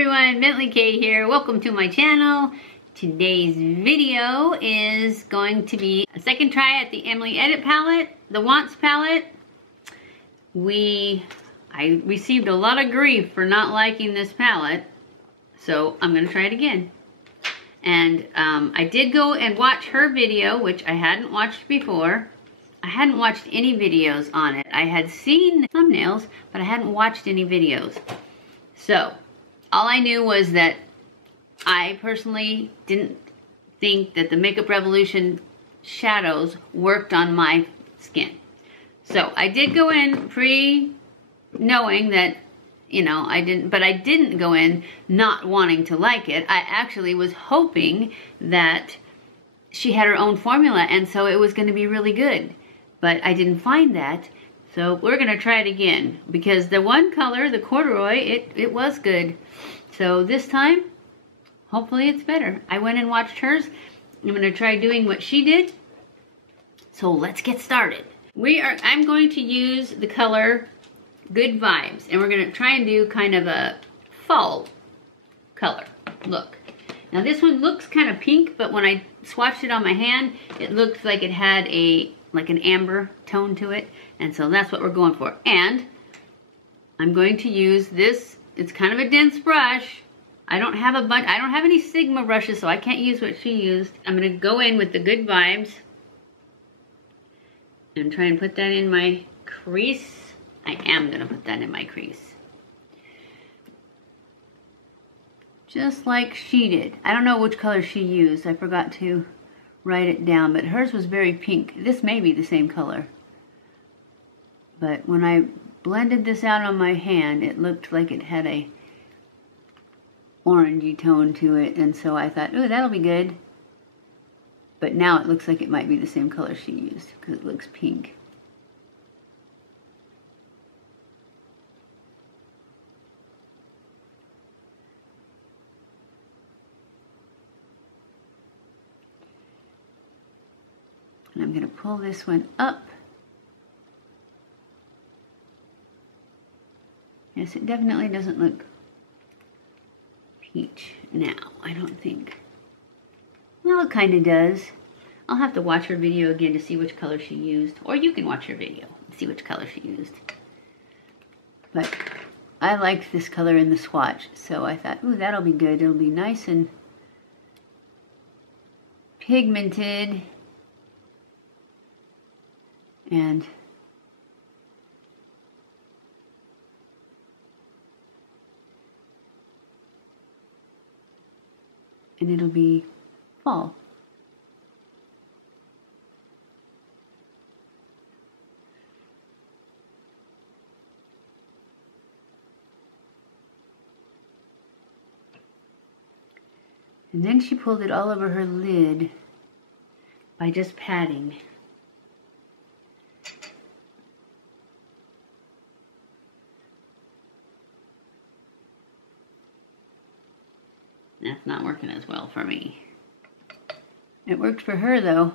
everyone, BentlyK here. Welcome to my channel. Today's video is going to be a second try at the Emily Edit palette, the Wants palette. I received a lot of grief for not liking this palette, so I'm gonna try it again. And I did go and watch her video, which I hadn't watched before. I hadn't watched any videos on it. I had seen thumbnails, but I hadn't watched any videos. So, all I knew was that I personally didn't think that the Makeup Revolution shadows worked on my skin. So, I did go in pre-knowing that, you know, I didn't go in not wanting to like it. I actually was hoping that she had her own formula, and so it was going to be really good. But I didn't find that. So we're gonna try it again because the one color, the corduroy, it was good. So this time, hopefully it's better. I went and watched hers. I'm gonna try doing what she did. So let's get started. I'm going to use the color Good Vibes, and we're gonna try and do kind of a fall color look. Now this one looks kind of pink, but when I swatched it on my hand, it looked like it had like an amber tone to it. And so that's what we're going for. And I'm going to use this, it's kind of a dense brush. I don't have any Sigma brushes, so I can't use what she used. I'm gonna go in with the Good Vibes and try and put that in my crease. I am gonna put that in my crease. Just like she did. I don't know which color she used. I forgot to write it down, but hers was very pink. This may be the same color. But when I blended this out on my hand, it looked like it had a orangey tone to it, and so I thought, ooh, that'll be good. But now it looks like it might be the same color she used, because it looks pink. And I'm going to pull this one up. Yes, it definitely doesn't look peach now, I don't think. Well, it kind of does. I'll have to watch her video again to see which color she used. Or you can watch her video and see which color she used. But I liked this color in the swatch, so I thought, ooh, that'll be good. It'll be nice and pigmented. And it'll be fall. And then she pulled it all over her lid by just patting. That's not working as well for me. It worked for her though.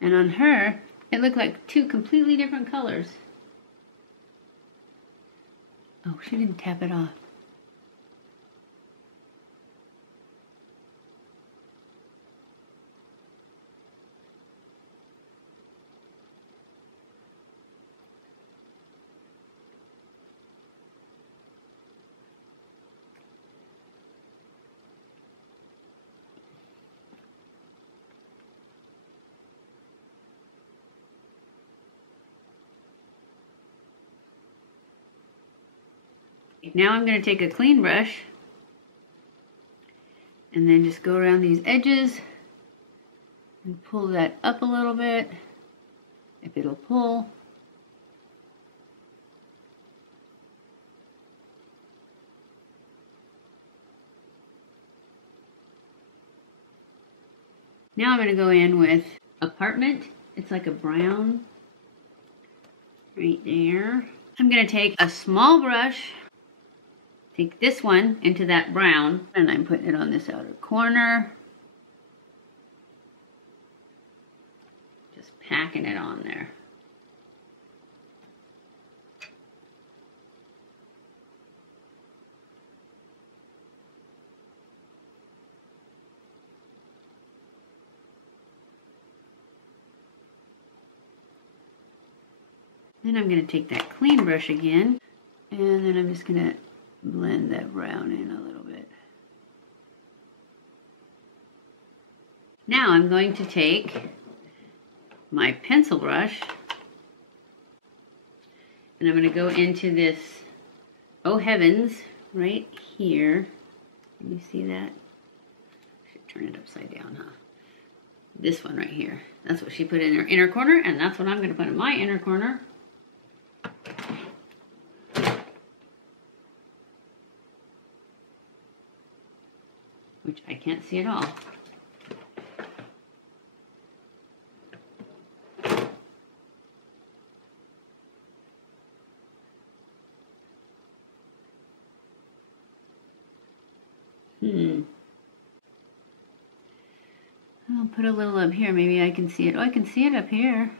And on her, it looked like two completely different colors. Oh, she didn't tap it off. Now I'm going to take a clean brush and then just go around these edges and pull that up a little bit, if it'll pull. Now I'm going to go in with Apartment. It's like a brown right there. I'm going to take a small brush, take this one into that brown, and I'm putting it on this outer corner. packing it on there. Then I'm going to take that clean brush again, and then I'm just going to blend that brown in a little bit. Now I'm going to take my pencil brush, and I'm going to go into this Oh Heavens right here. Can you see that? I should turn it upside down, huh? This one right here. That's what she put in her inner corner, and that's what I'm going to put in my inner corner. Which I can't see at all. I'll put a little up here. Maybe I can see it. Oh, I can see it up here.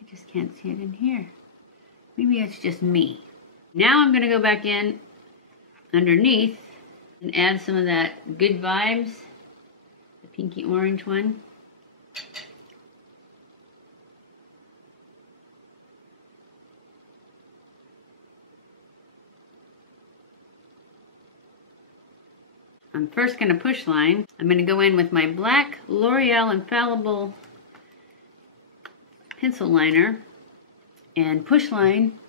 I just can't see it in here. Maybe it's just me. Now I'm going to go back in underneath and add some of that Good Vibes, the pinky orange one. I'm first going to push line. I'm going to go in with my black L'Oreal Infallible pencil liner and push line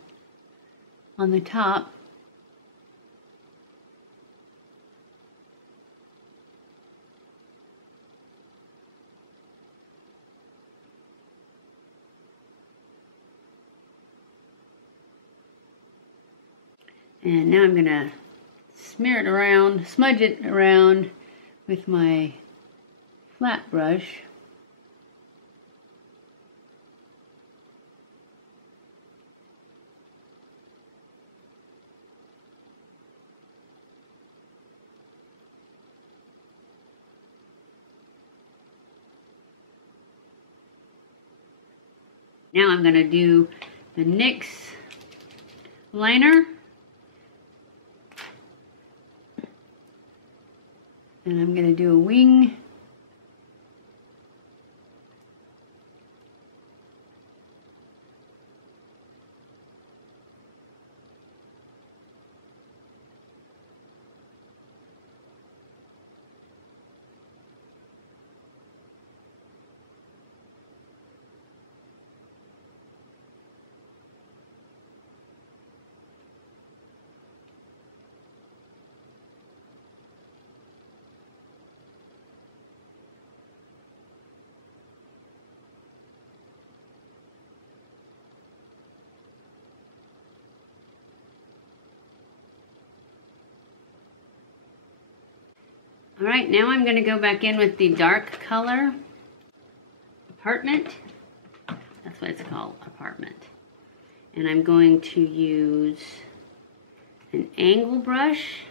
on the top. And now I'm going to smear it around, smudge it around with my flat brush. Now I'm going to do the NYX liner. And I'm going to do a wing. All right, now I'm going to go back in with the dark color, Apartment. That's what it's called, Apartment. And I'm going to use an angle brush.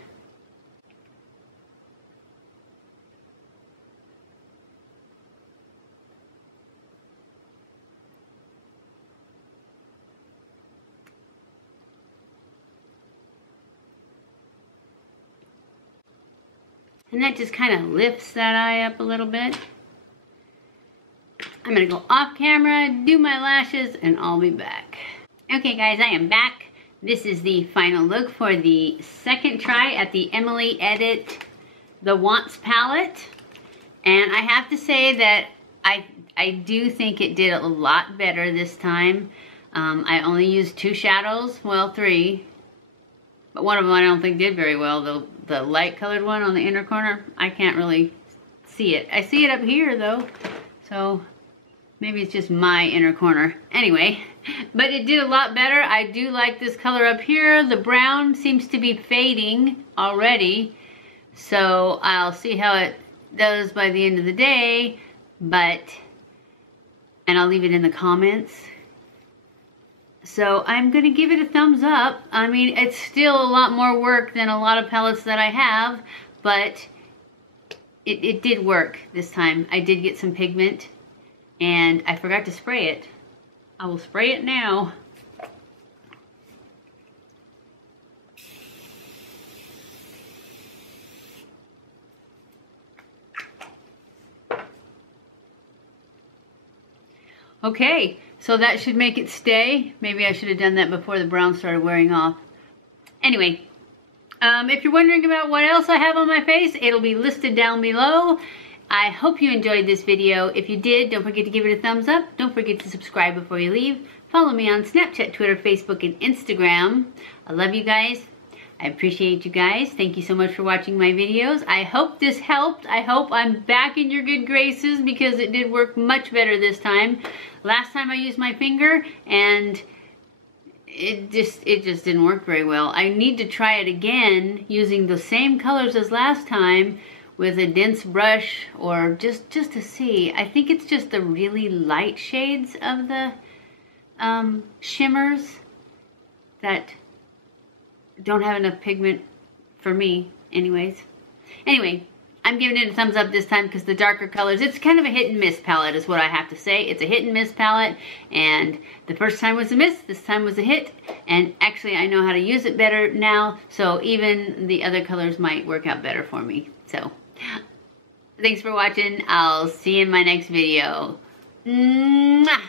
And that just kind of lifts that eye up a little bit. I'm gonna go off camera, do my lashes, and I'll be back. Okay guys, I am back. This is the final look for the second try at the Emily Edit The Wants palette. And I have to say that I do think it did a lot better this time. I only used 2 shadows, well 3. But one of them I don't think did very well, the light colored one on the inner corner. I can't really see it. I see it up here though, so maybe it's just my inner corner. Anyway, but it did a lot better. I do like this color up here. The brown seems to be fading already, so I'll see how it does by the end of the day, and I'll leave it in the comments. So I'm going to give it a thumbs up. I mean, it's still a lot more work than a lot of palettes that I have, but it did work this time. I did get some pigment and I forgot to spray it. I will spray it now. Okay, so that should make it stay. Maybe I should have done that before the brown started wearing off. Anyway, if you're wondering about what else I have on my face, it'll be listed down below. I hope you enjoyed this video. If you did, don't forget to give it a thumbs up. Don't forget to subscribe before you leave. Follow me on Snapchat, Twitter, Facebook, and Instagram. I love you guys. I appreciate you guys. Thank you so much for watching my videos. I hope this helped. I hope I'm back in your good graces because it did work much better this time. Last time I used my finger and it just didn't work very well. I need to try it again using the same colors as last time with a dense brush or just to see. I think it's just the really light shades of the shimmers that don't have enough pigment for me anyways. Anyway, I'm giving it a thumbs up this time because the darker colors, it's kind of a hit and miss palette is what I have to say. It's a hit and miss palette, and the first time was a miss, this time was a hit, and actually I know how to use it better now, so even the other colors might work out better for me. So, thanks for watching. I'll see you in my next video. Mwah!